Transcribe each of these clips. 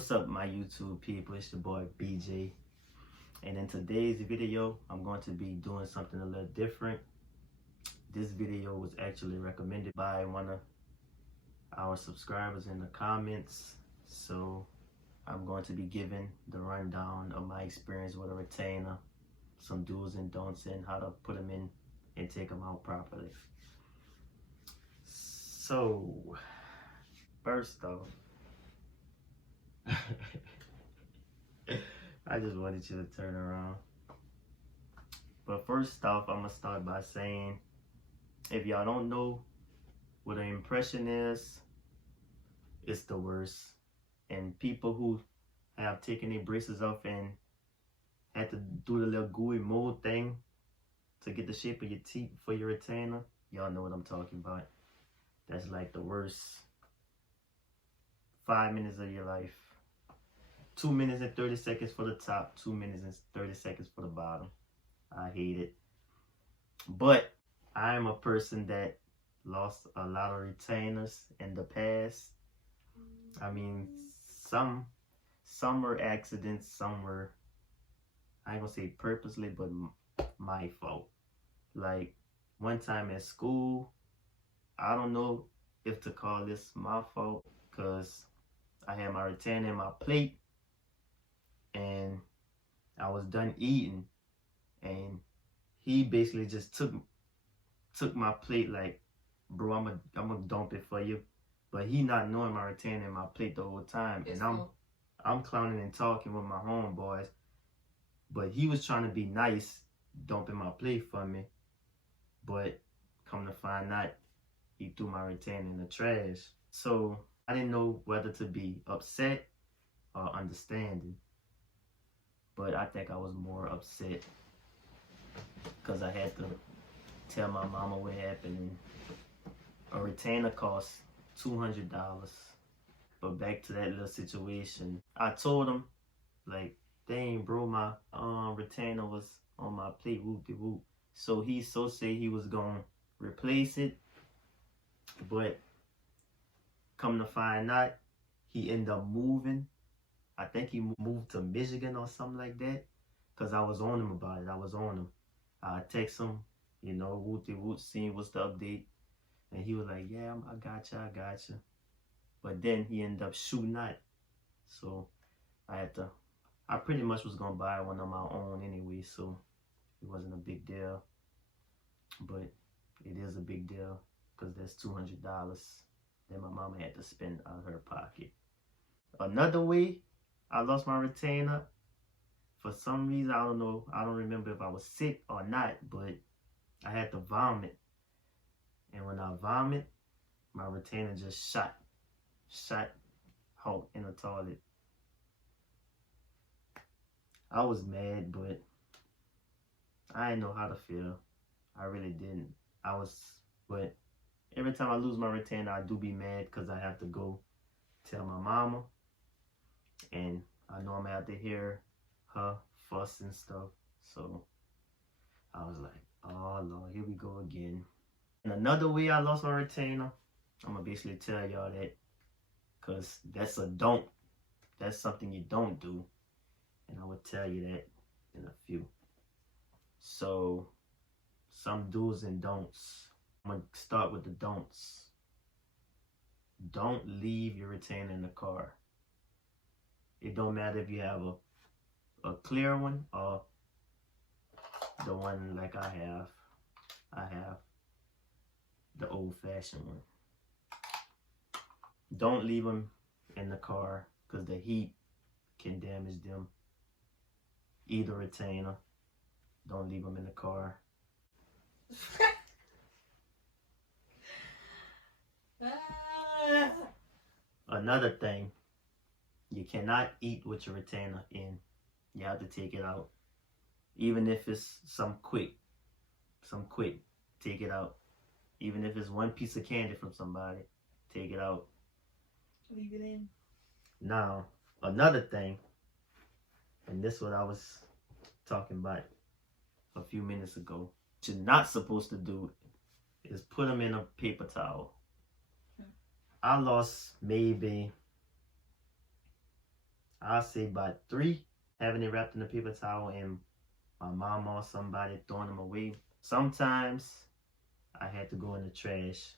What's up, my YouTube people? It's your boy BJ, and in today's video I'm going to be doing something a little different. This video was actually recommended by one of our subscribers in the comments, so I'm going to be giving the rundown of my experience with a retainer, some do's and don'ts, and how to put them in and take them out properly. So first off, I just wanted you to turn around. But first off, I'm gonna start by saying, if y'all don't know what an impression is, it's the worst. And people who have taken their braces off and had to do the little gooey mold thing to get the shape of your teeth for your retainer, y'all know what I'm talking about. That's like the worst 5 minutes of your life. 2 minutes and 30 seconds for the top, 2 minutes and 30 seconds for the bottom. I hate it. But I'm a person that lost a lot of retainers in the past. I mean, some were accidents, some were, I ain't gonna say purposely, but my fault. Like one time at school, I don't know if to call this my fault, because I had my retainer in my plate and I was done eating, and he basically just took my plate like, bro, I'm gonna dump it for you. But he not knowing my retainer in my plate the whole time. And I'm clowning and talking with my homeboys, but he was trying to be nice, dumping my plate for me. But come to find out, he threw my retainer in the trash. So I didn't know whether to be upset or understanding. But I think I was more upset because I had to tell my mama what happened. And a retainer cost $200. But back to that little situation, I told him, like, dang bro, my retainer was on my plate, whoop-de-whoop. So he said he was gonna replace it, but come to find out, he ended up moving. I think he moved to Michigan or something like that, because I was on him about it. I text him, you know, whoop-de-whoop, seeing what's the update. And he was like, yeah, I got you. But then he ended up shooting out. So I pretty much was going to buy one on my own anyway, so it wasn't a big deal. But it is a big deal because that's $200 that my mama had to spend out of her pocket. Another way I lost my retainer, for some reason, I don't know, I don't remember if I was sick or not, but I had to vomit. And when I vomit, my retainer just shot out in the toilet. I was mad, but I didn't know how to feel. I really didn't. But every time I lose my retainer, I do be mad because I have to go tell my mama. And I know I'm gonna have to hear her fuss and stuff. So I was like, oh Lord, here we go again. And another way I lost my retainer, I'm gonna basically tell y'all that, because that's a don't. That's something you don't do. And I would tell you that in a few. So, some do's and don'ts. I'm gonna start with the don'ts. Don't leave your retainer in the car. It don't matter if you have a clear one or the one like I have. I have the old-fashioned one. Don't leave them in the car because the heat can damage them. Either retainer. Don't leave them in the car. Another thing, you cannot eat with your retainer in. You have to take it out. Even if it's some quick, take it out. Even if it's one piece of candy from somebody, take it out. Leave it in. Now, another thing, and this is what I was talking about a few minutes ago, what you're not supposed to do is put them in a paper towel. I lost maybe I'll say about 3, having it wrapped in a paper towel and my mama or somebody throwing them away. Sometimes I had to go in the trash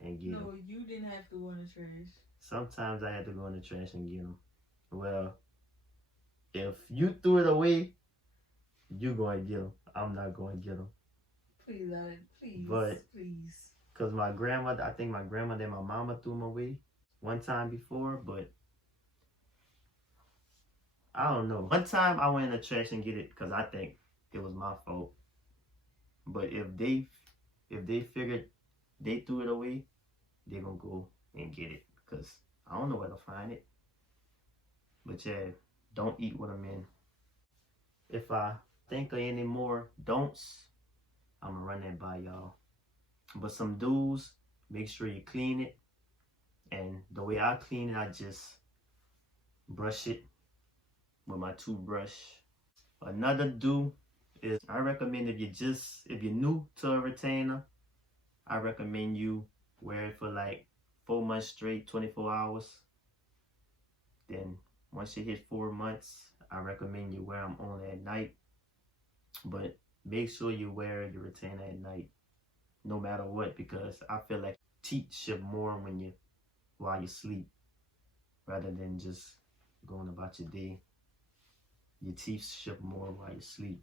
and get them. No, you didn't have to go in the trash. Sometimes I had to go in the trash and get them. Well, if you threw it away, you going to get them. I'm not going to get them. Please, please, But, please. because my grandmother, I think my grandmother and my mama threw them away one time before, but I don't know. One time I went in the trash and get it because I think it was my fault. But if they figured they threw it away, they're going to go and get it because I don't know where to find it. But yeah, don't eat what I'm in. If I think of any more don'ts, I'm going to run that by y'all. But some do's, make sure you clean it. And the way I clean it, I just brush it with my toothbrush. Another do is I recommend if you're new to a retainer, I recommend you wear it for like 4 months straight, 24 hours. Then once you hit 4 months, I recommend you wear them on at night. But make sure you wear your retainer at night, no matter what, because I feel like teeth shift more while you sleep, rather than just going about your day. Your teeth shift more while you sleep.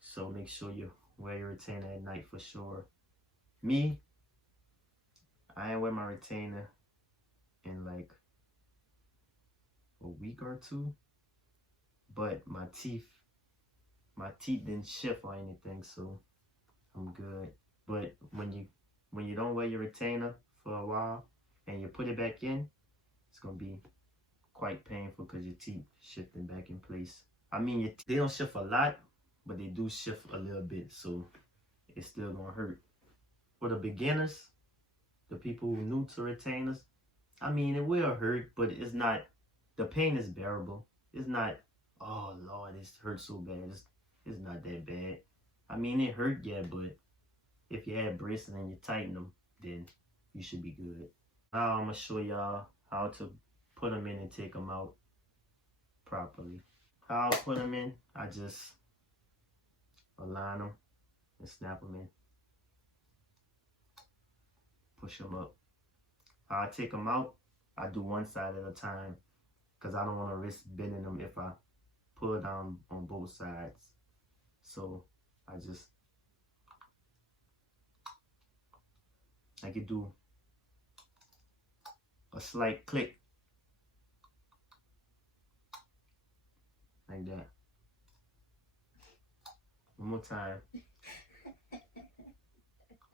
So make sure you wear your retainer at night for sure. Me, I ain't wear my retainer in like a week or 2, but my teeth didn't shift or anything, so I'm good. But when you don't wear your retainer for a while and you put it back in, it's gonna be quite painful because your teeth shifting back in place. I mean, they don't shift a lot, but they do shift a little bit, so it's still gonna hurt. For the beginners, the people who are new to retainers, I mean, it will hurt, but it's not, the pain is bearable. It's not, oh Lord, it hurts so bad. It's not that bad. I mean, it hurt, yeah, but if you had braces and you tighten them, then you should be good. Now I'm gonna show y'all how to put them in and take them out properly. How I put them in, I just align them and snap them in. Push them up. How I take them out, I do one side at a time because I don't want to risk bending them if I pull down on both sides. So I could do a slight click like that. One more time.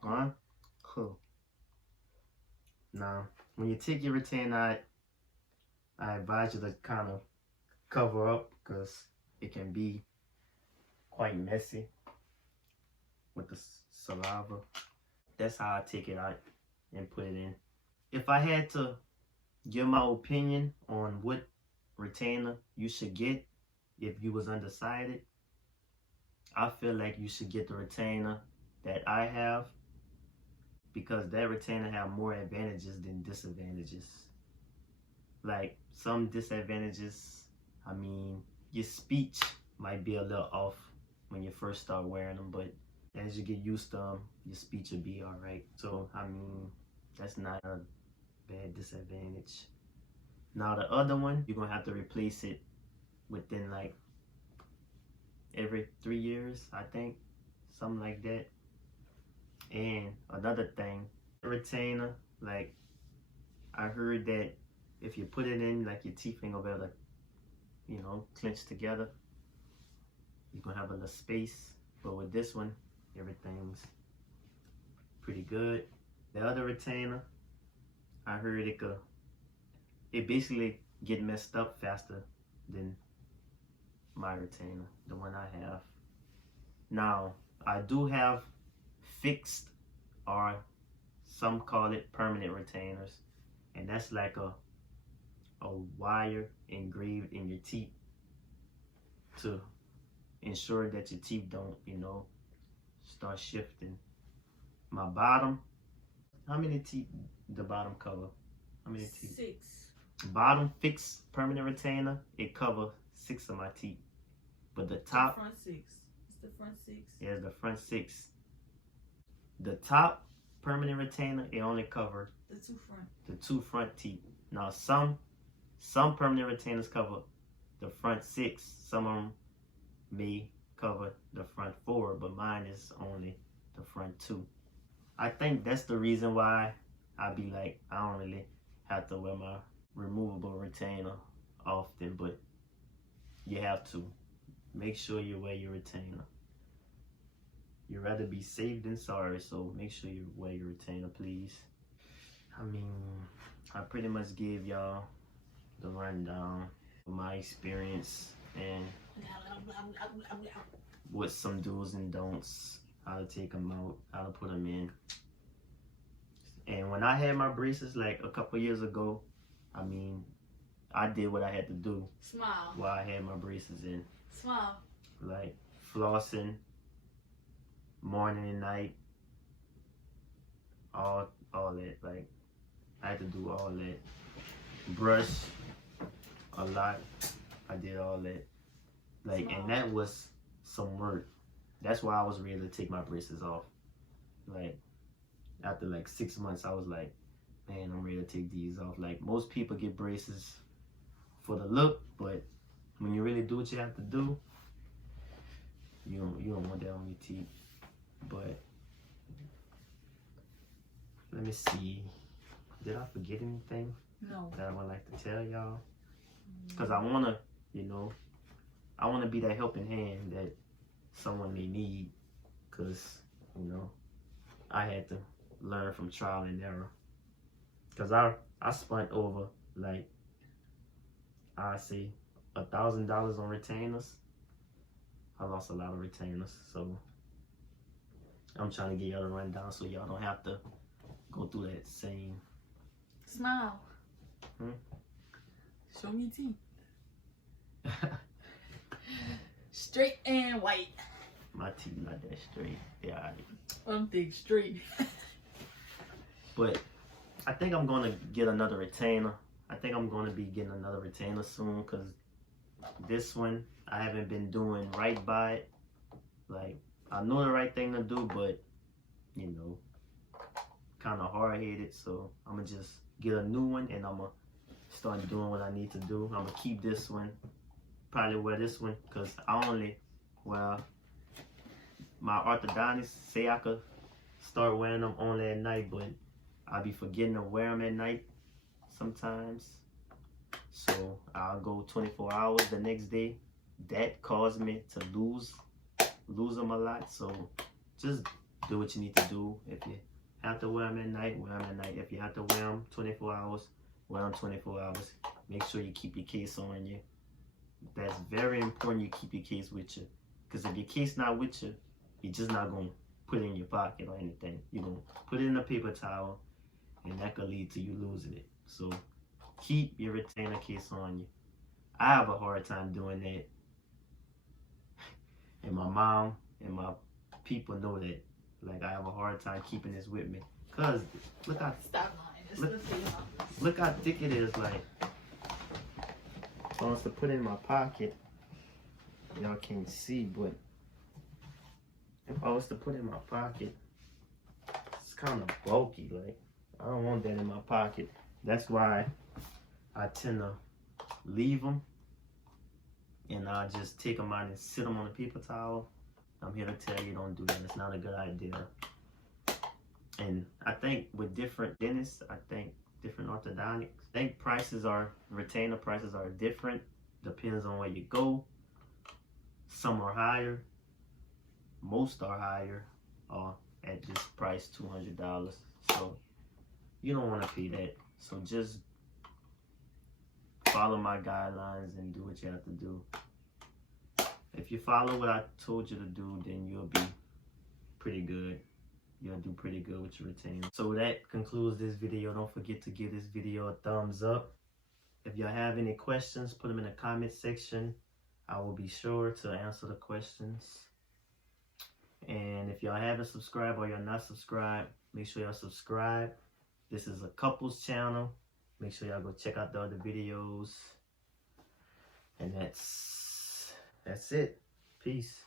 Huh? Cool. Now, when you take your retainer out, I advise you to kind of cover up because it can be quite messy with the saliva. That's how I take it out and put it in. If I had to give my opinion on what retainer you should get if you was undecided, I feel like you should get the retainer that I have because that retainer have more advantages than disadvantages. Like some disadvantages, I mean, your speech might be a little off when you first start wearing them, but as you get used to them, your speech will be all right. So, I mean, that's not a bad disadvantage. Now, the other one, you're going to have to replace it within like every 3 years, I think. Something like that. And another thing, the retainer, like, I heard that if you put it in, like, your teeth ain't gonna be able to, you know, clench together. You're gonna have a little space. But with this one, everything's pretty good. The other retainer, I heard it basically get messed up faster than my retainer, the one I have. Now, I do have fixed, or some call it permanent retainers, and that's like a wire engraved in your teeth to ensure that your teeth don't, you know, start shifting. My bottom, how many teeth the bottom cover? How many teeth? 6. Bottom fixed permanent retainer, it cover 6 of my teeth. But the top, The front 6. It's the front 6. yeah, the front 6. The top permanent retainer, it only cover The 2 front. the 2 front teeth. Now some permanent retainers cover the front 6. Some of them may cover the front 4, but mine is only the front 2. I think that's the reason why I be like, I don't really have to wear my removable retainer often, but you have to. Make sure you wear your retainer. You'd rather be safe than sorry, so make sure you wear your retainer, please. I mean, I pretty much gave y'all the rundown of my experience and what some do's and don'ts, how to take them out, how to put them in. And when I had my braces like a couple years ago, I mean, I did what I had to do Smile. while I had my braces in. Smile. Like flossing, morning and night, all that. Like I had to do all that. Brush a lot. I did all that. Like, and that was some work. That's why I was ready to take my braces off. Like after like 6 months, I was like, man, I'm ready to take these off. Like most people get braces for the look, but when you really do what you have to do, you don't want that on your teeth. But let me see. Did I forget anything No. that I would like to tell y'all? Because I want to, I want to be that helping hand that someone may need. Because, I had to learn from trial and error. Because I spent over, like, I say $1,000 on retainers. I lost a lot of retainers, so I'm trying to get y'all to run down so y'all don't have to go through that same. Smile. Show me teeth. Straight and white. My teeth not that straight. Yeah, alright. I'm thick straight. But I think I'm gonna get another retainer. I think I'm gonna be getting another retainer soon, because this one I haven't been doing right by it. Like I know the right thing to do, but kind of hard-headed. So I'm gonna just get a new one and I'm gonna start doing what I need to do. I'm gonna keep this one, probably wear this one, because my orthodontists say I could start wearing them only at night, but I'll be forgetting to wear them at night sometimes. So I'll go 24 hours the next day. That caused me to lose them a lot. So just do what you need to do. If you have to wear them at night, wear them at night. If you have to wear them 24 hours, wear them 24 hours. Make sure you keep your case on you. That's very important, you keep your case with you. Because if your case not with you, you're just not going to put it in your pocket or anything. You're going to put it in a paper towel, and that could lead to you losing it. So keep your retainer case on you. I have a hard time doing that. And my mom and my people know that. Like, I have a hard time keeping this with me. Because look how... Stop lying. It's Look how thick it is. Like, if I was to put it in my pocket, y'all can't see, but if I was to put it in my pocket, it's kind of bulky. Like, I don't want that in my pocket. That's why I tend to leave them, and I just take them out and sit them on a paper towel. I'm here to tell you, don't do that. It's not a good idea. And I think with different dentists, different orthodontics, I think retainer prices are different. Depends on where you go. Some are higher. Most are higher, at this price, $200. So you don't want to pay that. So just follow my guidelines and do what you have to do. If you follow what I told you to do, then you'll be pretty good. You'll do pretty good with your retainer. So that concludes this video. Don't forget to give this video a thumbs up. If y'all have any questions, put them in the comment section. I will be sure to answer the questions. And if y'all haven't subscribed or y'all not subscribed, make sure y'all subscribe. This is a couples channel. Make sure y'all go check out the other videos. And that's it. Peace.